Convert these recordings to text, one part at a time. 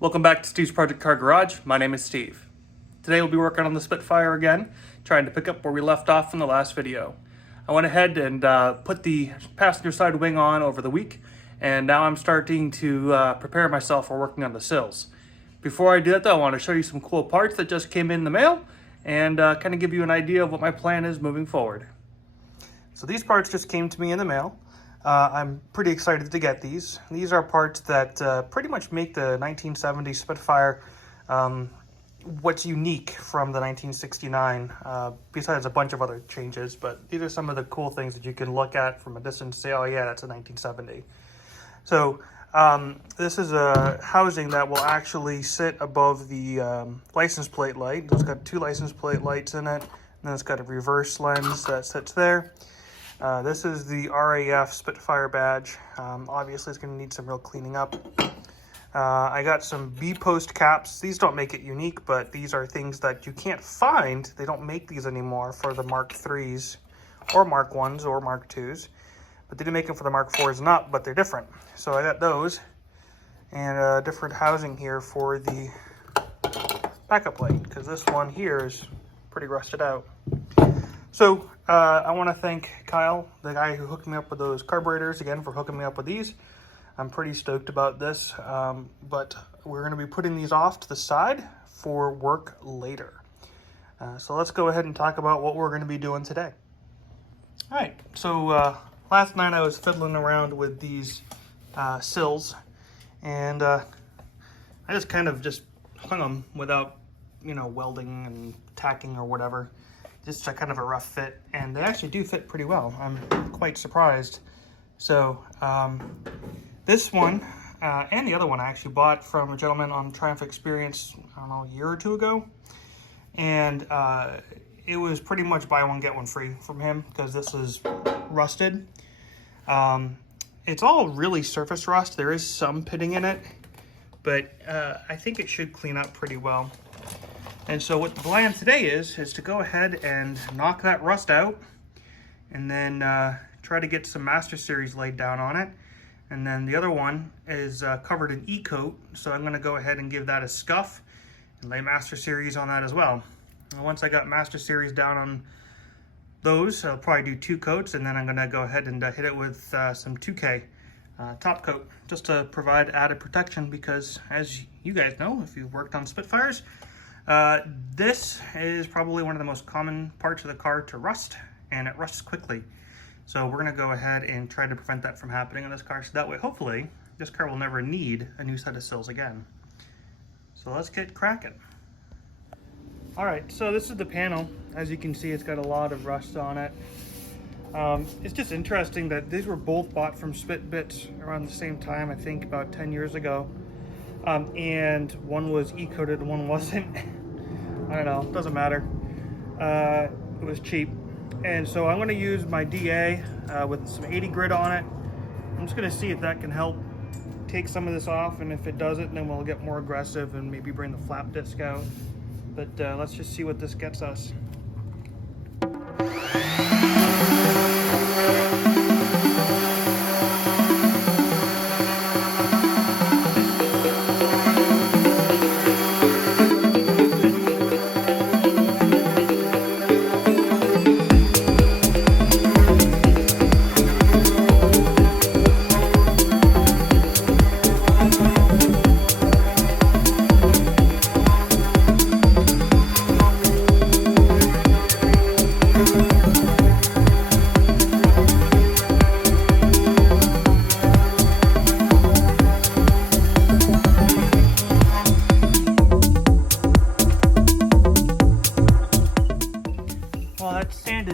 Welcome back to Steve's Project Car Garage. My name is Steve. Today we'll be working on the Spitfire again, trying to pick up where we left off from the last video. I went ahead and put the passenger side wing on over the week, and now I'm starting to prepare myself for working on the sills. Before I do that though, I want to show you some cool parts that just came in the mail and kind of give you an idea of what my plan is moving forward. So these parts just came to me in the mail. I'm pretty excited to get these. These are parts that pretty much make the 1970 Spitfire what's unique from the 1969, besides a bunch of other changes. But these are some of the cool things that you can look at from a distance and say, oh yeah, that's a 1970. So this is a housing that will actually sit above the license plate light. It's got two license plate lights in it, and then it's got a reverse lens that sits there. This is the RAF Spitfire badge. Obviously it's going to need some real cleaning up. I got some B-post caps. These don't make it unique, but these are things that you can't find. They don't make these anymore for the Mark IIIs or Mark Is or Mark IIs. But they do make them for the Mark IVs and up, but they're different. So I got those and a different housing here for the backup light, because this one here is pretty rusted out. So I want to thank Kyle, the guy who hooked me up with those carburetors, again for hooking me up with these. I'm pretty stoked about this, but we're going to be putting these off to the side for work later. So let's go ahead and talk about what we're going to be doing today. All right, so last night I was fiddling around with these sills, and I just kind of hung them without, welding and tacking or whatever. Just a kind of a rough fit, and they actually do fit pretty well. I'm quite surprised. So this one and the other one I actually bought from a gentleman on Triumph Experience, I don't know, a year or two ago. And it was pretty much buy one, get one free from him, because this is rusted. It's all really surface rust. There is some pitting in it, but I think it should clean up pretty well. And so what the plan today is to go ahead and knock that rust out, and then try to get some Master Series laid down on it. And then the other one is covered in E-coat, so I'm going to go ahead and give that a scuff and lay Master Series on that as well. And once I got Master Series down on those, I'll probably do 2 coats, and then I'm going to go ahead and hit it with some 2K top coat, just to provide added protection, because as you guys know, if you've worked on Spitfires, this is probably one of the most common parts of the car to rust, and it rusts quickly. So we're going to go ahead and try to prevent that from happening on this car, so that way hopefully this car will never need a new set of sills again. So let's get cracking. Alright, so this is the panel. As you can see, it's got a lot of rust on it. It's just interesting that these were both bought from Spit Bits around the same time, I think about 10 years ago. And one was E-coated and one wasn't. I don't know, doesn't matter. It was cheap. And so I'm going to use my DA with some 80 grit on it. I'm just going to see if that can help take some of this off, and if it doesn't, then we'll get more aggressive and maybe bring the flap disc out. But let's just see what this gets us.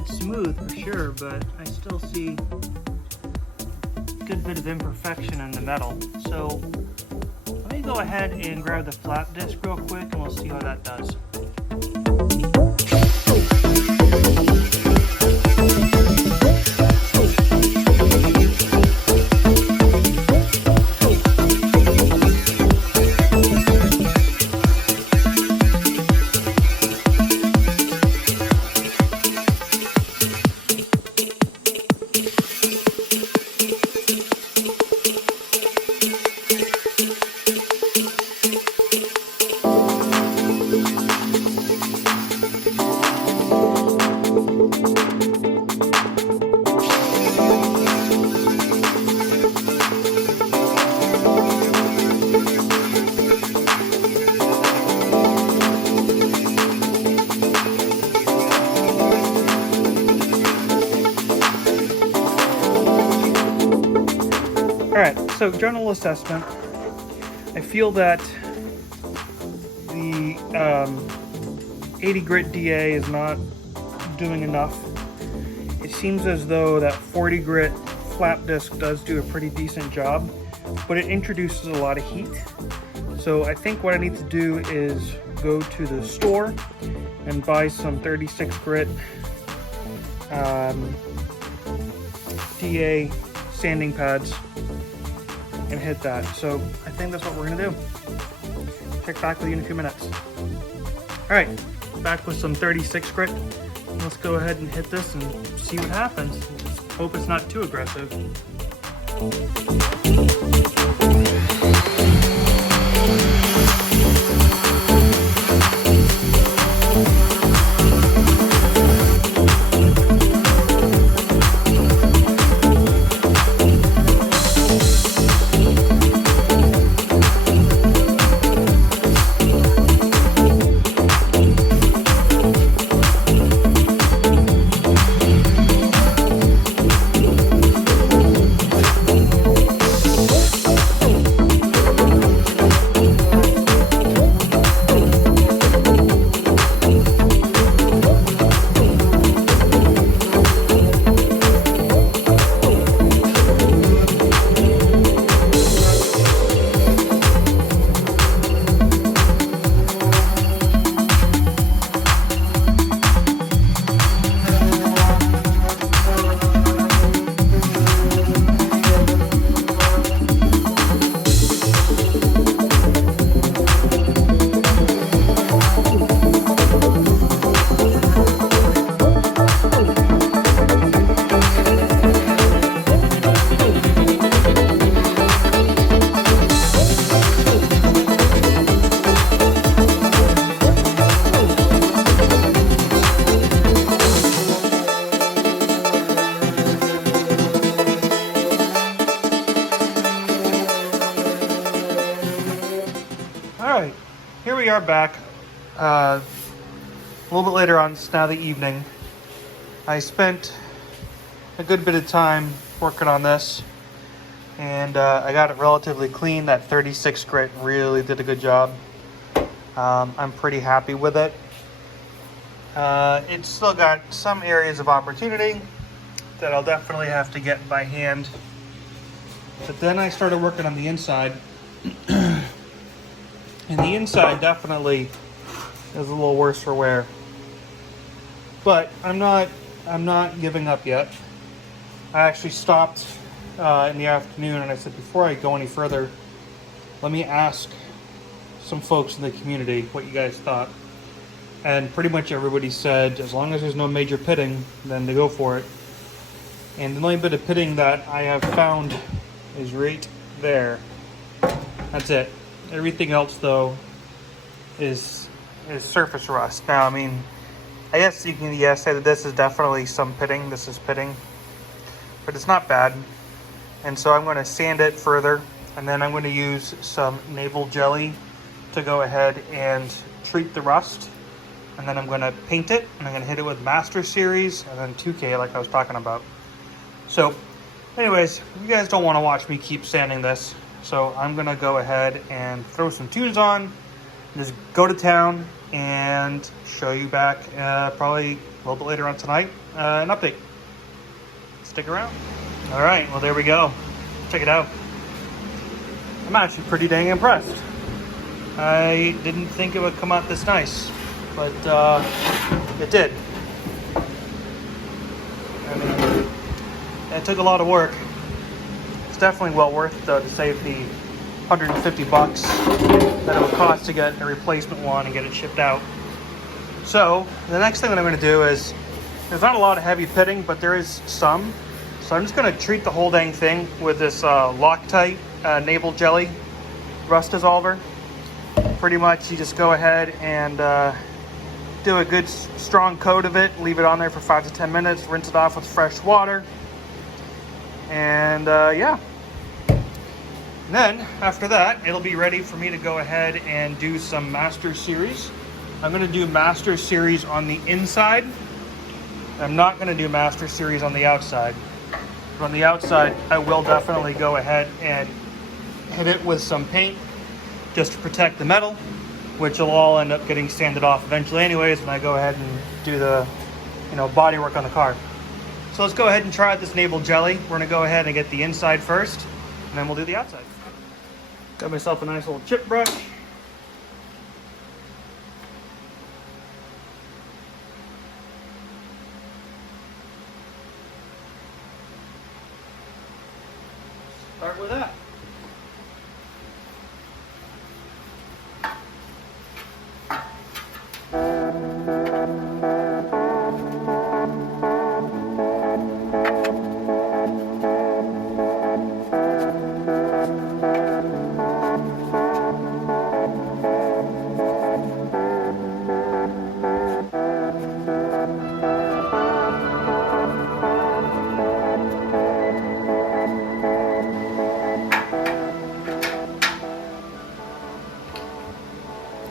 Smooth for sure, but I still see a good bit of imperfection in the metal. So let me go ahead and grab the flap disc real quick, and we'll see how that does. Alright, so general assessment. I feel that the 80 grit DA is not doing enough. It seems as though that 40 grit flap disc does do a pretty decent job, but it introduces a lot of heat. So I think what I need to do is go to the store and buy some 36 grit DA sanding pads and hit that. So I think that's what we're gonna do. Check back with you in a few minutes. All right, back with some 36 grit. Let's go ahead and hit this and see what happens. Just hope it's not too aggressive. Alright, here we are back. A little bit later on, it's now the evening. I spent a good bit of time working on this, and I got it relatively clean. That 36 grit really did a good job. I'm pretty happy with it. It's still got some areas of opportunity that I'll definitely have to get by hand. But then I started working on the inside. And the inside definitely is a little worse for wear. But I'm not giving up yet. I actually stopped in the afternoon and I said, before I go any further, let me ask some folks in the community what you guys thought. And pretty much everybody said, as long as there's no major pitting, then to go for it. And the only bit of pitting that I have found is right there. That's it. Everything else, though, is surface rust. Now, I mean, I guess you can say that this is definitely some pitting. This is pitting, but it's not bad. And so I'm going to sand it further, and then I'm going to use some navel jelly to go ahead and treat the rust. And then I'm going to paint it, and I'm going to hit it with Master Series and then 2K like I was talking about. So, anyways, you guys don't want to watch me keep sanding this. So I'm going to go ahead and throw some tunes on, just go to town, and show you back probably a little bit later on tonight, an update. Stick around. All right, well, there we go. Check it out. I'm actually pretty dang impressed. I didn't think it would come out this nice, but it did. I mean, it took a lot of work. It's definitely well worth it, though, to save the $150 that it would cost to get a replacement one and get it shipped out. So the next thing that I'm going to do is, there's not a lot of heavy pitting, but there is some. So I'm just going to treat the whole dang thing with this Loctite navel jelly rust dissolver. Pretty much you just go ahead and do a good strong coat of it, leave it on there for 5 to 10 minutes, rinse it off with fresh water. And yeah. And then after that, it'll be ready for me to go ahead and do some Master Series. I'm going to do Master Series on the inside. I'm not going to do Master Series on the outside. But on the outside, I will definitely go ahead and hit it with some paint just to protect the metal, which will all end up getting sanded off eventually anyways when I go ahead and do the, body work on the car. So let's go ahead and try out this navel jelly. We're gonna go ahead and get the inside first, and then we'll do the outside. Got myself a nice little chip brush. Start with that.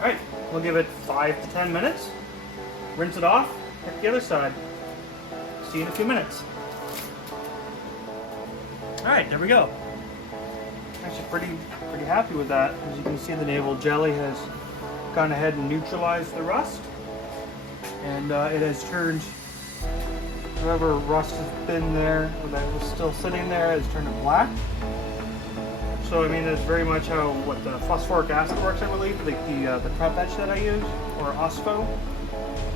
Alright, we'll give it 5 to 10 minutes, rinse it off, hit the other side. See you in a few minutes. Alright, there we go. Actually pretty happy with that. As you can see, the navel jelly has gone ahead and neutralized the rust. And it has turned whatever rust has been there, that was still sitting there, has turned it black. So I mean, that's very much how the phosphoric acid works, I believe, the prep etch that I use, or OSPO.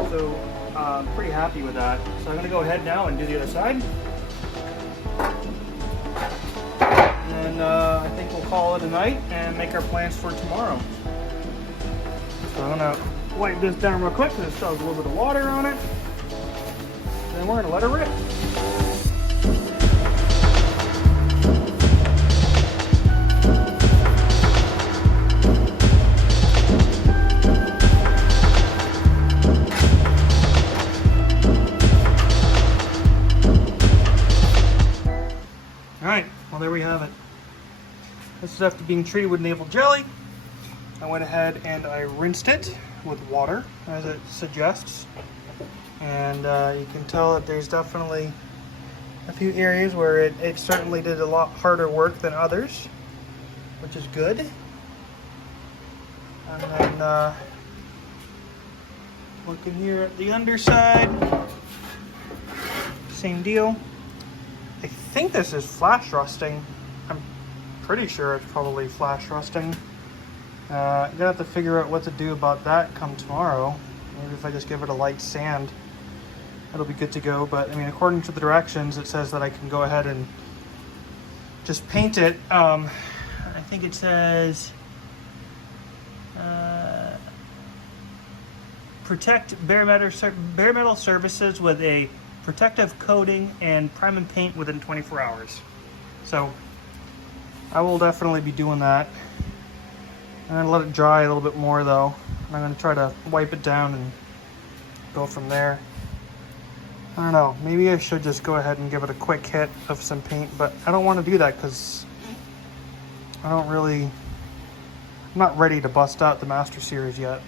So I'm pretty happy with that. So I'm going to go ahead now and do the other side. And I think we'll call it a night and make our plans for tomorrow. So I'm going to wipe this down real quick because it still has a little bit of water on it. And we're going to let her rip. Alright, well there we have it. This is after being treated with navel jelly. I went ahead and I rinsed it with water, as it suggests. And you can tell that there's definitely a few areas where it certainly did a lot harder work than others, which is good. And then looking here at the underside, same deal. I think this is flash rusting. I'm pretty sure it's probably flash rusting. I'm gonna have to figure out what to do about that come tomorrow. Maybe if I just give it a light sand, it'll be good to go. But I mean, according to the directions, it says that I can go ahead and just paint it. I think it says protect bare metal surfaces with a protective coating and prime and paint within 24 hours. So I will definitely be doing that. I'm gonna let it dry a little bit more though. I'm gonna try to wipe it down and go from there. I don't know, maybe I should just go ahead and give it a quick hit of some paint, but I don't want to do that because I'm not ready to bust out the Master Series yet.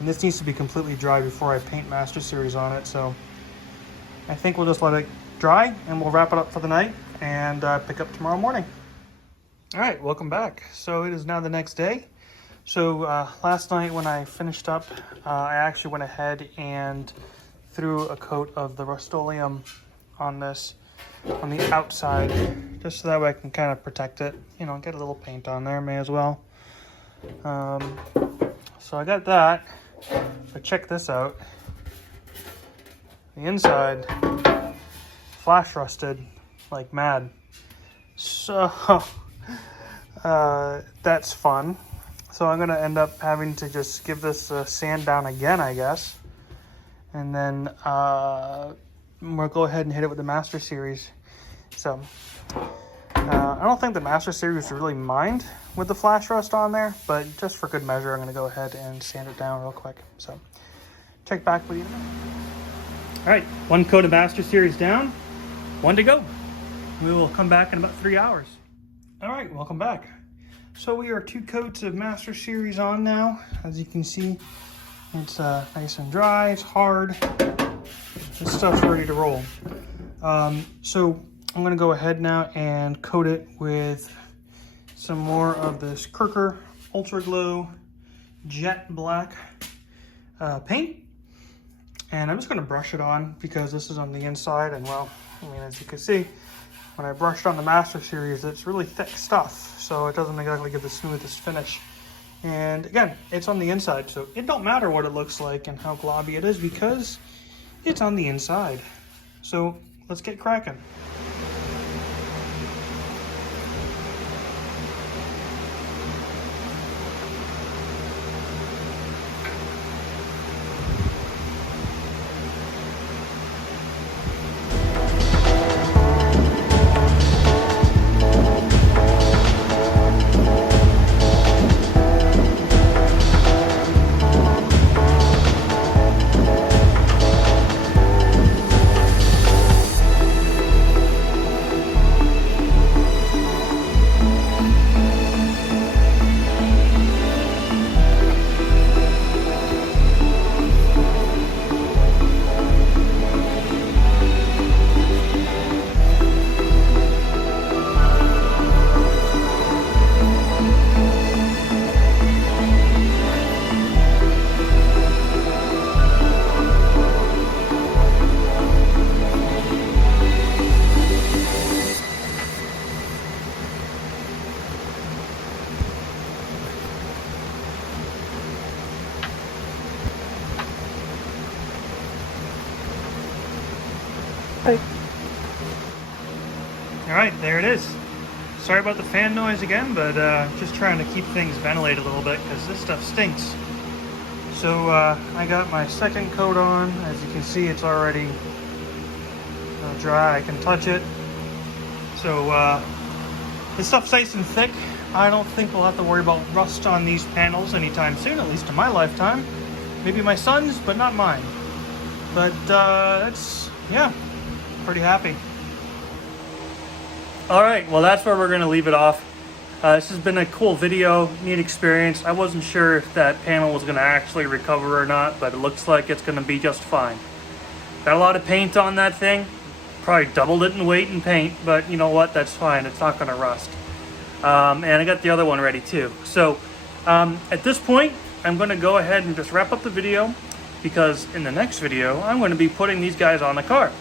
And this needs to be completely dry before I paint Master Series on it, so I think we'll just let it dry and we'll wrap it up for the night and pick up tomorrow morning. All right, welcome back. So it is now the next day. So last night when I finished up, I actually went ahead and threw a coat of the Rust-Oleum on this, on the outside, just so that way I can kind of protect it, get a little paint on there, may as well. So I got that, but check this out. The inside flash rusted like mad. So that's fun. So I'm gonna end up having to just give this a sand down again, I guess. And then we'll go ahead and hit it with the Master Series. So I don't think the Master Series would really mind with the flash rust on there, but just for good measure, I'm gonna go ahead and sand it down real quick. So check back with you in a minute. All right, one coat of Master Series down, one to go. We will come back in about 3 hours. All right, welcome back. So we are 2 coats of Master Series on now. As you can see, it's nice and dry, it's hard. This stuff's ready to roll. So I'm gonna go ahead now and coat it with some more of this Kirker Ultra Glow Jet Black paint. And I'm just gonna brush it on because this is on the inside, and well, I mean, as you can see, when I brushed on the Master Series, it's really thick stuff, so it doesn't exactly give the smoothest finish. And again, it's on the inside, so it don't matter what it looks like and how globby it is because it's on the inside. So let's get cracking. All right, there it is. Sorry about the fan noise again, but just trying to keep things ventilated a little bit because this stuff stinks. So I got my second coat on. As you can see, it's already dry. I can touch it. So this stuff's nice and thick. I don't think we'll have to worry about rust on these panels anytime soon, at least in my lifetime. Maybe my son's, but not mine. But that's, yeah, pretty happy. All right, well, that's where we're gonna leave it off. This has been a cool video, neat experience. I wasn't sure if that panel was gonna actually recover or not, but it looks like it's gonna be just fine. Got a lot of paint on that thing. Probably doubled it in weight and paint, but you know what, that's fine, it's not gonna rust. And I got the other one ready too. So at this point, I'm gonna go ahead and just wrap up the video because in the next video, I'm gonna be putting these guys on the car.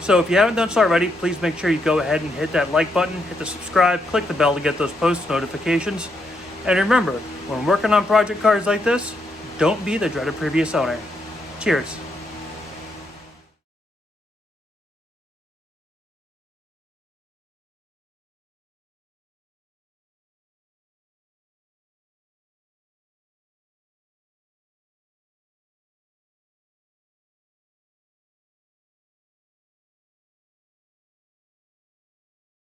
So if you haven't done so already, please make sure you go ahead and hit that like button, hit the subscribe, click the bell to get those post notifications. And remember, when working on project cars like this, don't be the dreaded previous owner. Cheers.